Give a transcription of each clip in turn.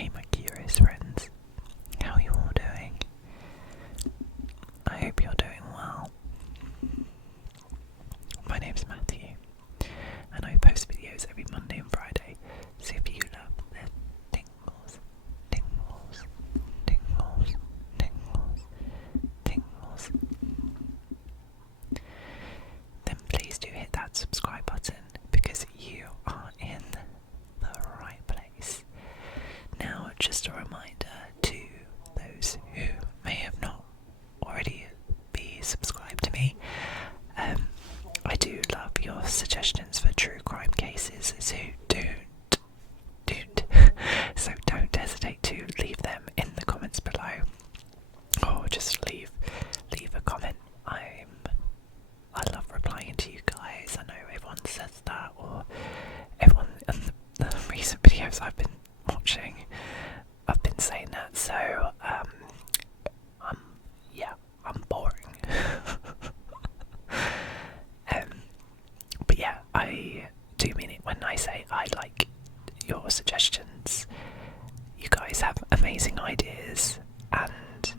Hey my curious friends, how are you all doing? I hope you're doing well. My name's Matthew, and I post videos every Monday and Friday, so if you love the tingles, tingles, tingles, tingles, tingles, then please do hit that subscribe button, because you are in the right place. Now, just a reminder to those who may have not already be subscribed to me, I do love your suggestions for true crime cases, so don't hesitate to leave them in the comments below, or just leave a comment. I love replying to you guys. I know everyone says that, or everyone in the recent videos I've been watching, I've been saying that, so I'm boring. But yeah, I do mean it when I say I like your suggestions. You guys have amazing ideas, and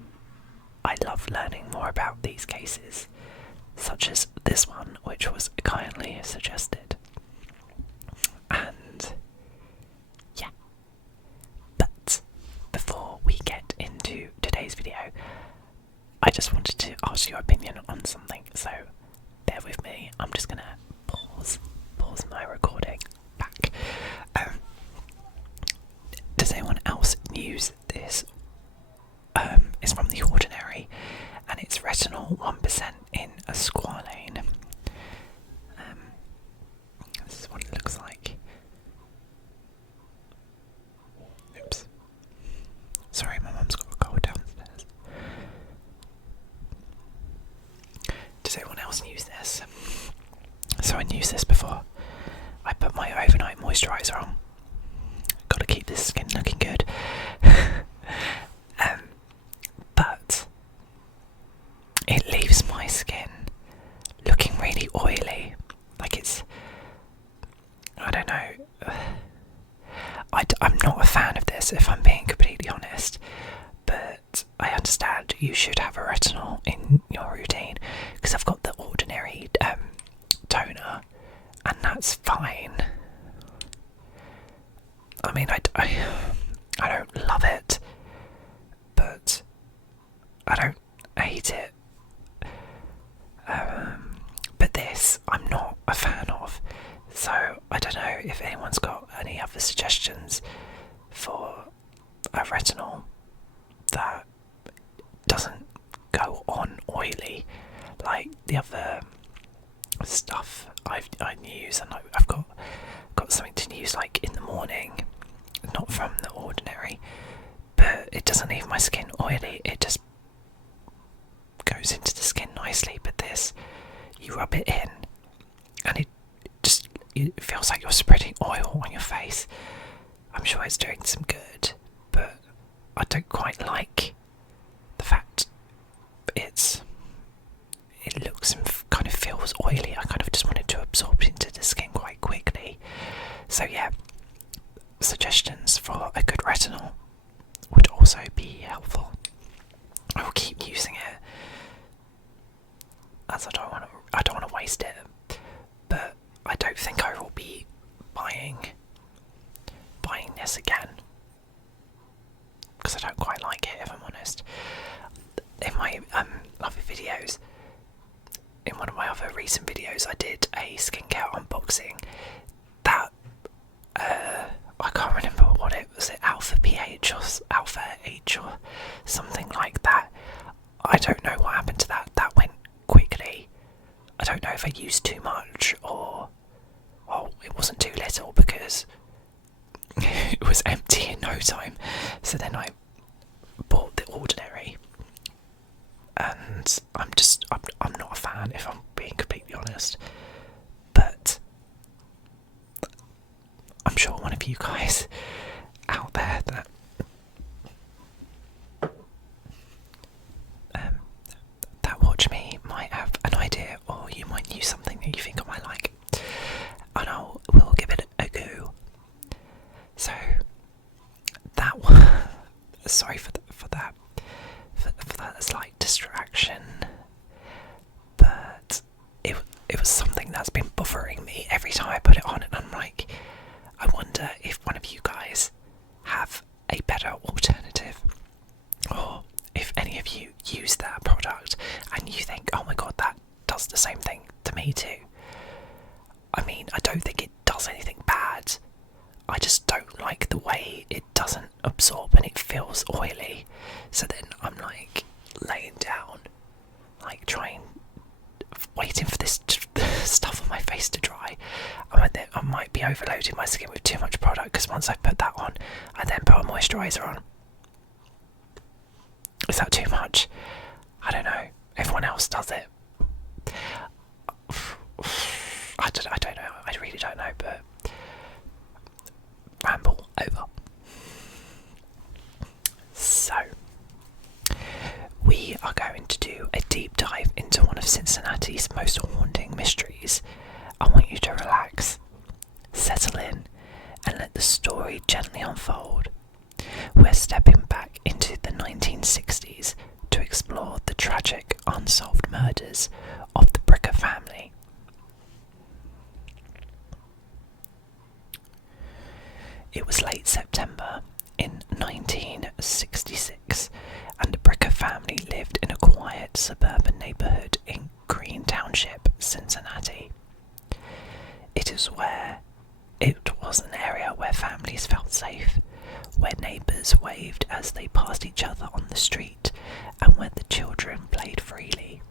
I love learning more about these cases, such as this one, which was kindly suggested. And yeah, but before we get into today's video, I just wanted to ask your opinion on something, so bear with me. I'm just gonna pause my recording back. Does anyone else use this? It's from The Ordinary, and it's retinol 1% in a squalane. This is what it looks like. Oops. Sorry, my mum's got a cold downstairs. Does anyone else use this? So I used this before I put my overnight moisturiser on. Gotta keep this skin looking good. But it leaves my skin looking really oily. Like it's, I don't know. I'm not a fan of this, if I'm being completely honest. But I understand you should have a retinol in your routine, because I've got the Ordinary toner, and that's fine. I mean, I don't love it, but I don't hate it. But this, I'm not a fan of. So I don't know if anyone's got any other suggestions for a retinol that doesn't go on oily like the other stuff I use, and I've got something to use like in the morning, not from The Ordinary, but it doesn't leave my skin oily, it just goes into the skin nicely. But this, you rub it in and it feels like you're spreading oil on your face. I'm sure it's doing some good, but I don't quite like the fact it looks and kind of feels oily. I kind of just wanted to absorb into the skin quite quickly. So yeah, suggestions for a good retinol would also be helpful. I will keep using it, as I don't want to waste it. But I don't think I will be buying this again, because I don't quite like it, if I'm honest. In my other videos, in one of my other recent videos, I did a skincare unboxing that I can't remember what it was. It Alpha PH or Alpha H or something like that. I don't know what happened to that. That went quickly. I don't know if I used too much, or it wasn't too little, because it was empty in no time. So then I bought The Ordinary, and I'm not a fan, if I'm being completely honest. But I'm sure one of you guys out there that watch me might have an idea, or you might use something that you think I might like, and we'll give it a go. So that one sorry for that slight distraction, but it was something that's been bothering me every time I put it on, and I'm like, I wonder if one of you guys have a better alternative, or if any of you use that product and you think, oh my god, that does the same thing to me too. I mean, I don't think it does anything bad, I just don't like the way it doesn't absorb and it feels oily. So then I'm like laying down, like waiting for this stuff on my face to dry. I might be overloading my skin with too much product, because once I put that on, I then put a moisturiser on. Is that too much? I don't know. Everyone else does it. I don't know. I really don't know, but ramble over. So, we are going to do a deep dive into one of Cincinnati's most haunting mysteries. I want you to relax, settle in, and let the story gently unfold. We're stepping back into the 1960s to explore the tragic, unsolved murders of the Bricca family. It was late September in 1966, and the Bricca family lived in a quiet suburban neighbourhood in Green Township, Cincinnati. It was an area where families felt safe, where neighbours waved as they passed each other on the street, and where the children played freely.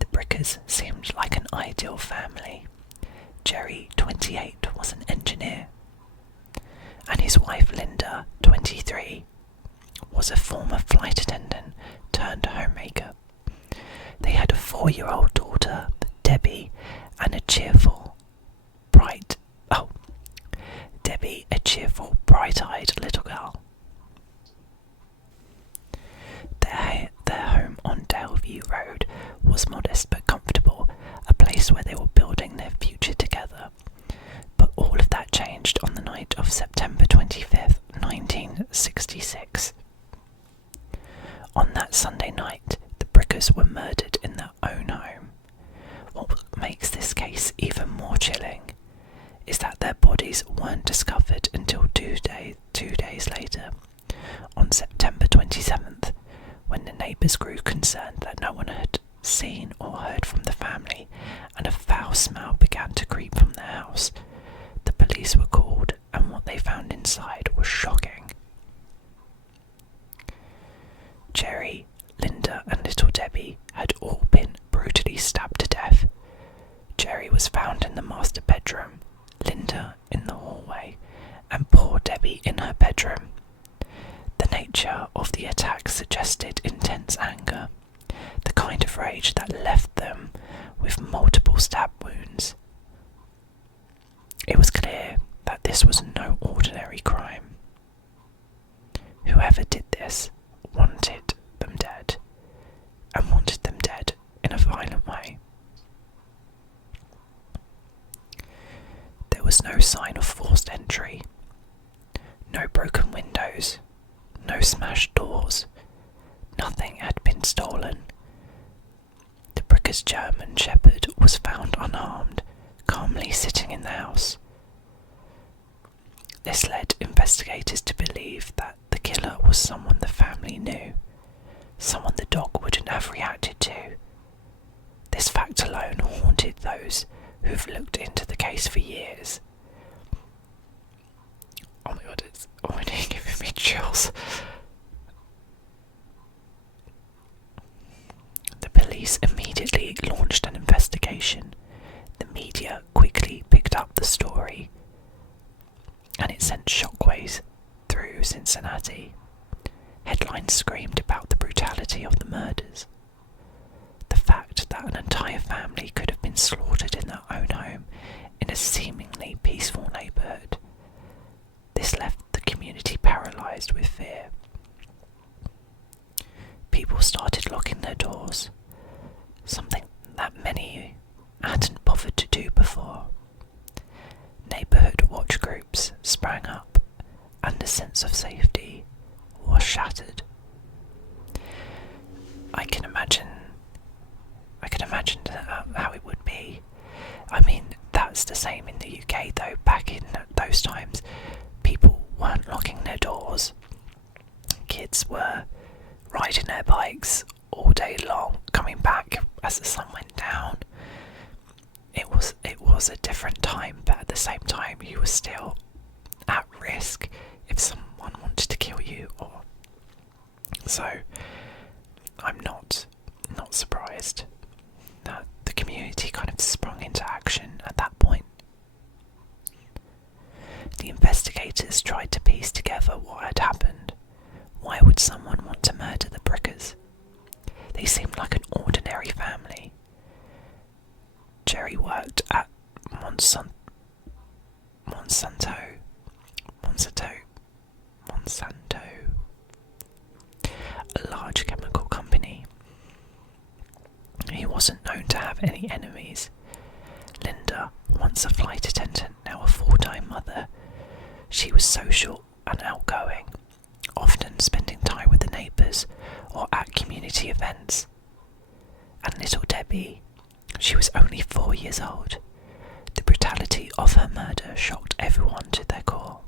The Briccas seemed like an ideal family. Jerry, 28, was an engineer, and his wife Linda, 23, was a former flight attendant turned homemaker. They had a 4-year-old daughter, Debbie, and a cheerful, bright-eyed little girl. Their home on Daleview Road was modest but comfortable, a place where they were building their future together. But all of that changed on the night of September 25th, 1966. On that Sunday night, the Briccas were murdered in their own home. What makes this case even more chilling is that their bodies weren't discovered until 2 days later, on September 27th, when the neighbours grew concerned that no one had seen or heard from the family, and a foul smell began to creep from their house. The police were called, and what they found inside was shocking. Jerry, Linda, and little Debbie had all been brutally stabbed to death. Jerry was found in the master bedroom, Linda in the hallway, and poor Debbie in her bedroom. The nature of the attack suggested intense anger, the kind of rage that left them with multiple stab wounds. It was clear that this was no ordinary crime. Whoever did this wanted them dead, and wanted them dead in a violent way. There was no sign of forced entry, no broken windows, no smashed doors. Nothing had been stolen. The Bricca's German Shepherd was found unharmed, calmly sitting in the house. This led investigators to believe that the killer was someone the family knew, someone the dog wouldn't have reacted to. This fact alone haunted those who've looked into the case for years. Oh my god, it's already giving me chills. The police immediately launched an investigation. The media quickly picked up the story, and it sent shockwaves through Cincinnati. Headlines screamed about the brutality of the murders. The fact that an entire family could have been slaughtered in their own home in a seemingly peaceful neighbourhood. This left the community paralysed with fear. People started locking their doors, something that many hadn't bothered to do before. Neighbourhood watch groups sprang up, and a sense of safety was shattered. the UK though, back in those times, people weren't locking their doors. Kids were riding their bikes all day long, coming back as the sun went down. It was a different time, but at the same time you were still at risk if someone wanted to kill you. So I'm not surprised that the community kind of sprung into action at that point. The investigators tried to piece together what had happened. Why would someone want to murder the Brickers? They seemed like an ordinary family. Jerry worked at Monsanto, a large chemical company. He wasn't known to have any enemies. Linda, once a flight attendant, now a full-time mother, she was social and outgoing, often spending time with the neighbours or at community events. And little Debbie, she was only 4 years old. The brutality of her murder shocked everyone to their core.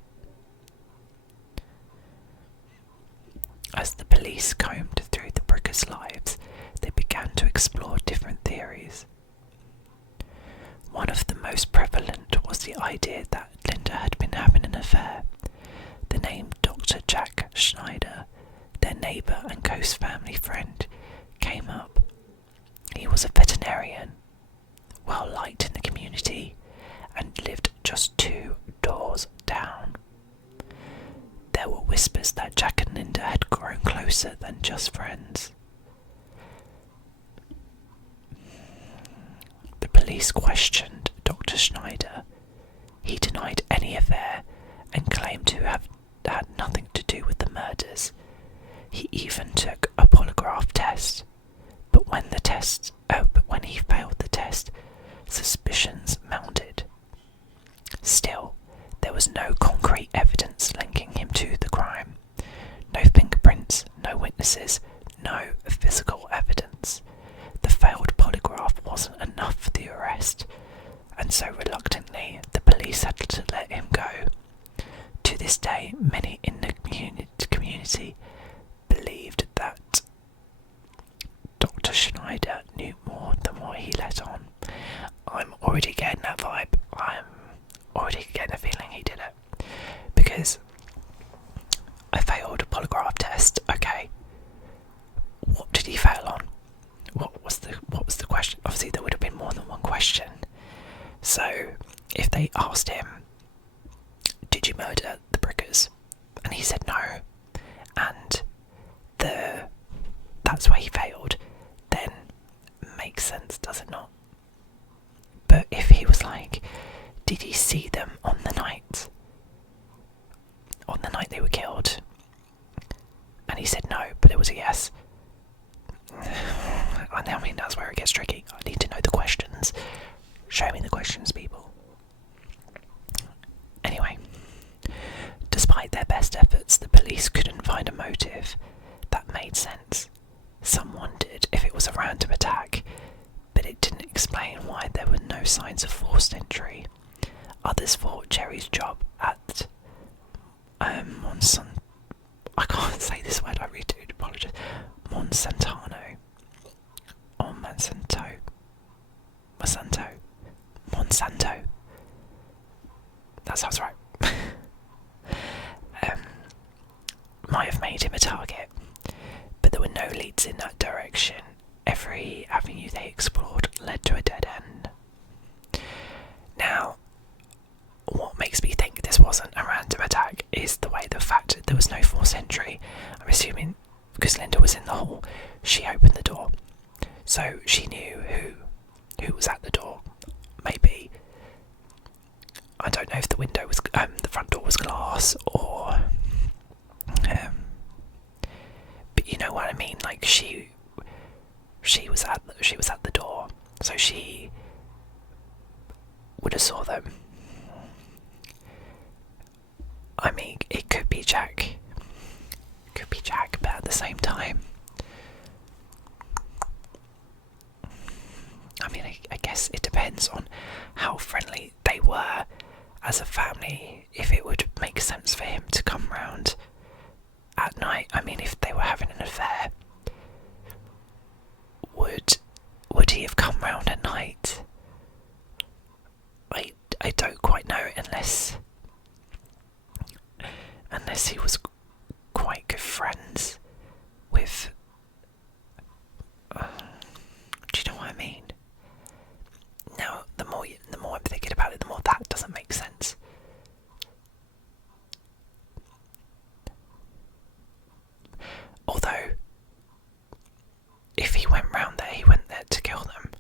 As the police combed through the Brickers' lives, they began to explore different theories. One of the most prevalent was the idea that Linda had been having an affair. The name Dr. Jack Schneider, their neighbour and close family friend, came up. He was a veterinarian, well liked in the community, and lived just 2 doors down. There were whispers that Jack and Linda had grown closer than just friends. The police questioned Dr. Schneider. He denied any affair and claimed to have had nothing to do with the murders. He even took a polygraph test, but when he failed the test, suspicions mounted. Still, there was no concrete evidence linking him to the crime. No fingerprints, no witnesses, no physical evidence. The failed polygraph wasn't enough for the arrest, and so reluctantly the police had to let him go. To this day, many in the community believed that Dr. Schneider knew more than what he let on. I'm already getting that vibe. I'm already getting a feeling he did it. Because I failed a polygraph test. Okay. What did he fail on? What was the question? Obviously there would have been more than one question. So if they asked him, did you murder the Brickers? And he said no, and that's why he failed, then makes sense, does it not? But if he was like, did he see them on the night they were killed? And he said no, but it was a yes. I mean, that's where it gets tricky. I need to know the questions. Show me the questions, people. Anyway, despite their best efforts, the police couldn't find a motive that made sense. Some wondered if it was a random attack, but it didn't explain why there were no signs of forced entry. Others thought Jerry's job at I can't say this word, I really do apologise. Monsanto. That sounds right. Might have made him a target, but there were no leads in that direction. Every avenue they explored led to a dead end. Now, what makes me think this wasn't a random attack is the fact that there was no forced entry. I'm assuming because Linda was in the hall, she opened the door, so she knew who was at the door. Maybe, I don't know if the window was the front door was glass or but you know what I mean. Like she was at the door, so she would have saw them. I mean, it could be Jack. But at the same time, I'm mean, I guess it depends on how friendly they were as a family, if it would make sense for him to come round at night. I mean, if they were having an affair, would he have come round at night? I don't quite know, unless he was quite good friends with. Do you know what I mean? Now, the more I'm thinking about it, the more that doesn't make sense. Although, if he went round there, he went there to kill them.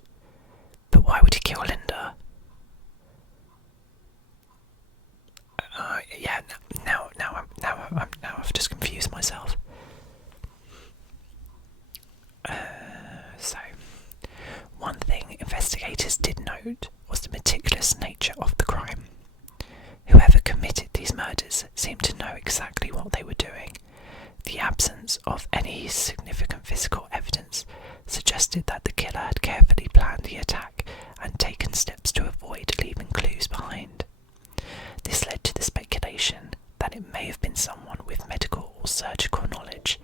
But why would he kill Linda? Yeah. Now I've just confused myself. So, one thing investigators did note was the meticulous nature of the crime. Whoever committed these murders seemed to know exactly what they were doing. The absence of any significant physical evidence suggested that the killer had carefully planned the attack and taken steps to avoid leaving clues behind. This led to the speculation that it may have been someone with medical or surgical knowledge,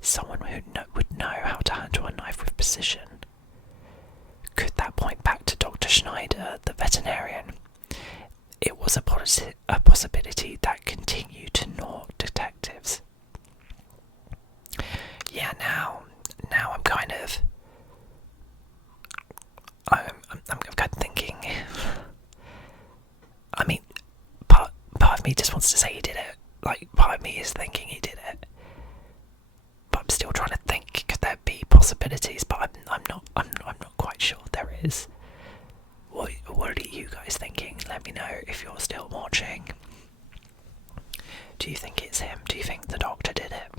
someone who would know how to handle a knife with precision. Could that point back to Dr. Schneider, the veterinarian? It was a possibility that continued to gnaw detectives. Yeah, now I'm kind of thinking. I mean, part of me just wants to say he did it. Like, part of me is thinking he did it, but I'm still trying to think. Could there be possibilities? But I'm not quite sure there is. What are you guys thinking? Let me know if you're still watching. Do you think it's him? Do you think the doctor did it?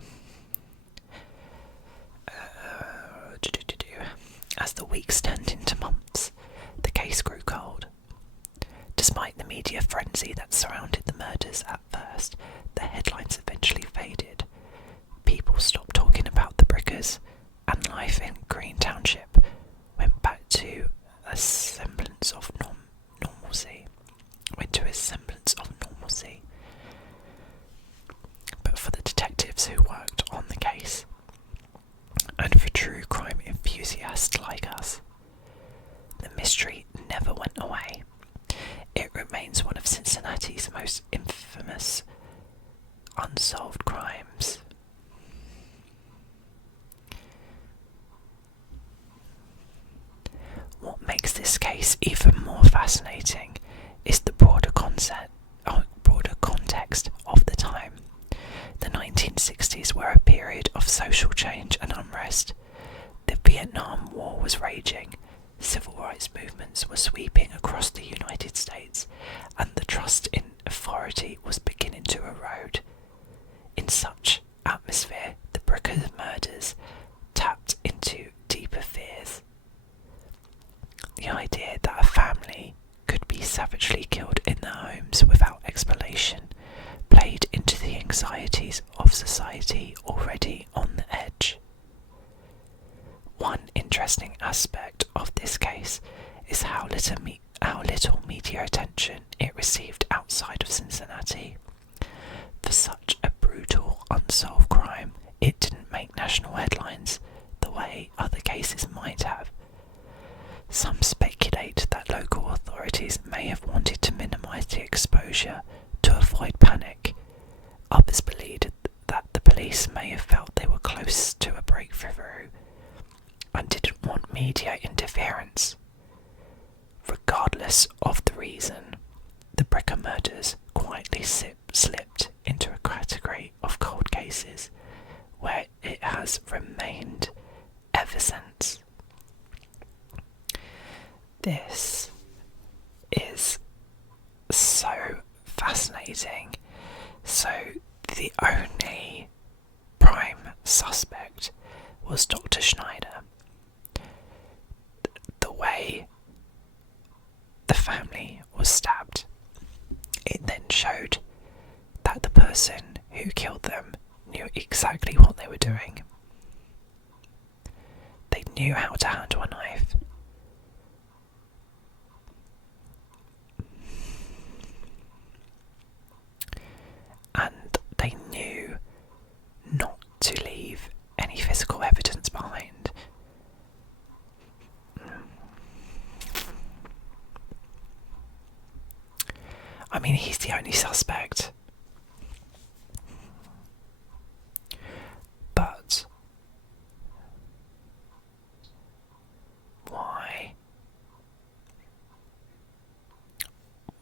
As the weeks turned into months, the case grew cold. Despite the media frenzy that surrounded the murders at first, the headlines eventually faded. People stopped talking about the Briccas, and life in Green Township went back to a semblance of normalcy. But for the detectives who worked on the case, and for true crime enthusiasts like us, the mystery never went away. It remains one of Cincinnati's most infamous unsolved crimes. What makes this case even more fascinating is the broader context of the time. The 1960s were a period of social change and unrest. The Vietnam War was raging, civil rights movements were sweeping across the United States, and the trust in authority was beginning to erode. In such atmosphere, the Bricca murders tapped into deeper fears. The idea that a family could be savagely killed in their homes without explanation played into the anxieties of society already on the edge. One interesting aspect of this case is how little media attention it received outside of Cincinnati. For such a brutal, unsolved crime, it didn't make national headlines the way other cases might have. Some speculate that local authorities may have wanted to minimise the exposure to avoid panic. Others believed that the police may have felt they were close to a breakthrough and didn't want media interference. Regardless of the reason, the Bricca murders quietly slipped into a category of cold cases where it has remained ever since. This is so fascinating. So the only prime suspect was Dr. Schneider. The way the family was stabbed, it then showed that the person who killed them knew exactly what they were doing. They knew how to handle a knife. mean, he's the only suspect. But why?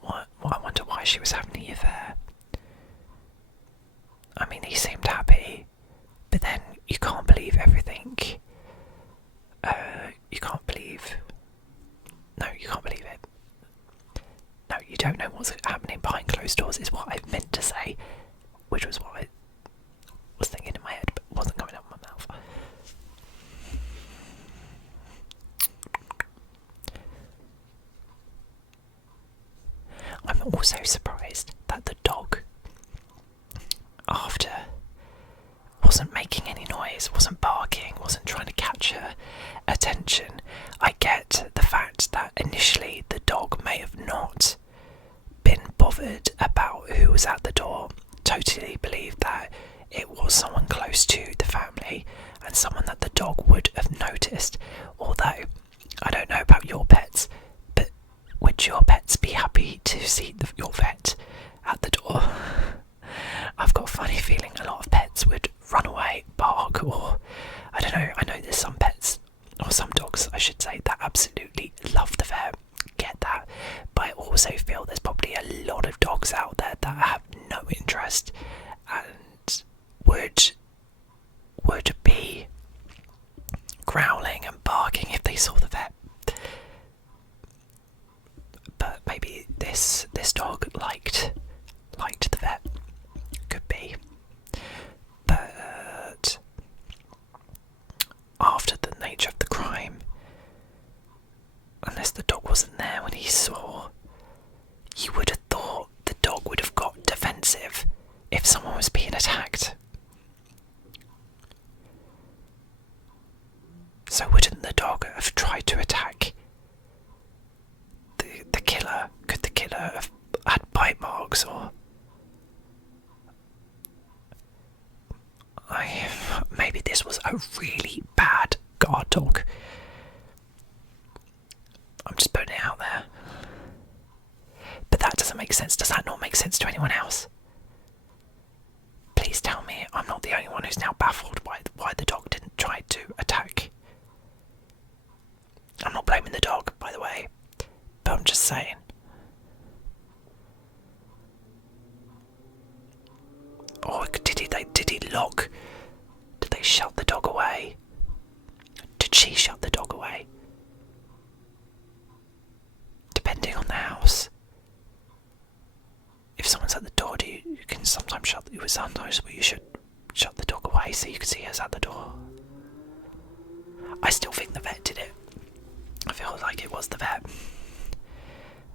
I wonder why she was having the affair. I mean, he seemed happy, but then you can't believe everything. You can't believe... No, you can't believe it. No, you don't know what's happening behind closed doors is what I meant to say, which was what I was thinking in my head, but wasn't coming out of my mouth. I'm also surprised that the dog, after, wasn't making any noise, wasn't barking, wasn't trying to catch her attention. I get the fact that initially the dog may have not been bothered about who was at the door, totally believed that it was someone close to the family and someone that the dog would have noticed. Although, I don't know about your pets, but would your pets be happy to see your vet at the door? I've got a funny feeling a lot of pets would run away, bark, or I don't know. I know there's some pets, or some dogs I should say, that absolutely love the vet, get that, but I also feel there's probably a lot of dogs out there that have no interest and would be growling and barking if they saw the vet. But maybe this dog liked the vet. Could be. But after the nature of the crime, unless the dog wasn't there when he saw, you would have thought the dog would have got defensive if someone was being attacked. So wouldn't the dog have tried to attack the killer? Could the killer have had bite marks, or maybe this was a really bad guard dog? I'm just putting it out there. But that doesn't make sense. Does that not make sense to anyone else? Please tell me I'm not the only one who's now baffled by why the dog didn't try to attack. I'm not blaming the dog, by the way, but I'm just saying. Or did he lock? Did they shut the dog away? Did she shut the dog away? Depending on the house. If someone's at the door, you can sometimes shut. It was sometimes where you should shut the dog away so you can see us at the door. I still think the vet did it. I feel like it was the vet,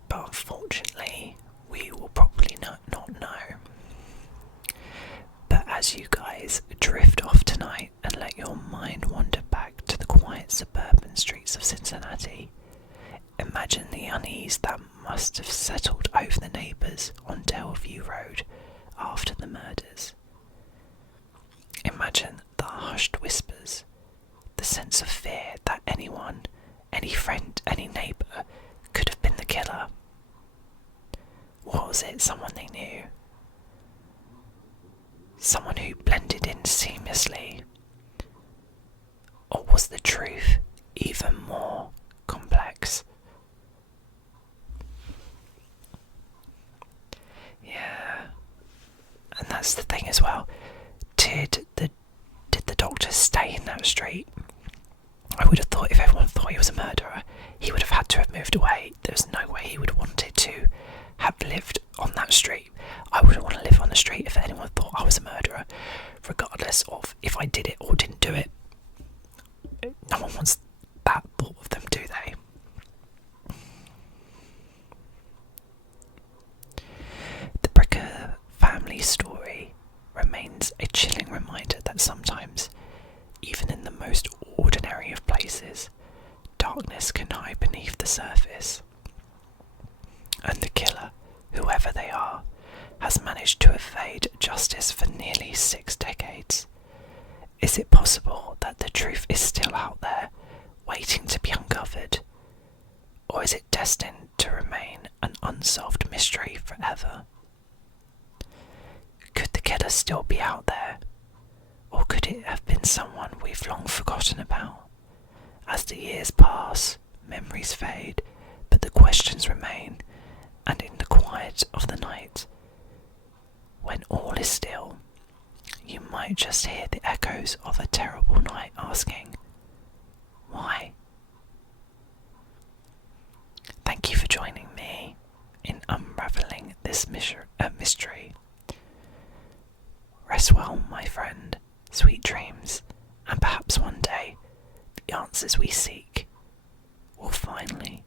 but unfortunately, we will probably not know. But as you guys drift off tonight and let your mind wander back to the quiet suburban streets of Cincinnati, imagine the unease that must have settled over the neighbours on Delview Road after the murders. Imagine the hushed whispers, the sense of fear that anyone, any friend, any neighbour could have been the killer. Was it someone they knew? Someone who blended in seamlessly? Or was the truth even more complex? Yeah, and that's the thing as well. Did the doctor stay in that street? I would have thought if everyone thought he was a murderer, he would have had to have moved away. There's no way he would have wanted to have lived on that street. I wouldn't want to live on the street if anyone thought I was a murderer, regardless of if I did it or didn't do it. No one wants that thought of them, do they? The Bricca family story remains a chilling reminder that sometimes, even in the most ordinary of places, darkness can hide beneath the surface. And the killer, whoever they are, has managed to evade justice for nearly 6 decades. Is it possible that the truth is still out there, waiting to be uncovered? Or is it destined to remain an unsolved mystery forever? Could the killer still be out there? Or could it have been someone we've long forgotten about? As the years pass, memories fade, but the questions remain, and in the quiet of the night, when all is still, you might just hear the echoes of a terrible night asking, why? Thank you for joining me in unravelling this mystery. Rest well, my friend, sweet dreams, and perhaps one day the answers we seek will finally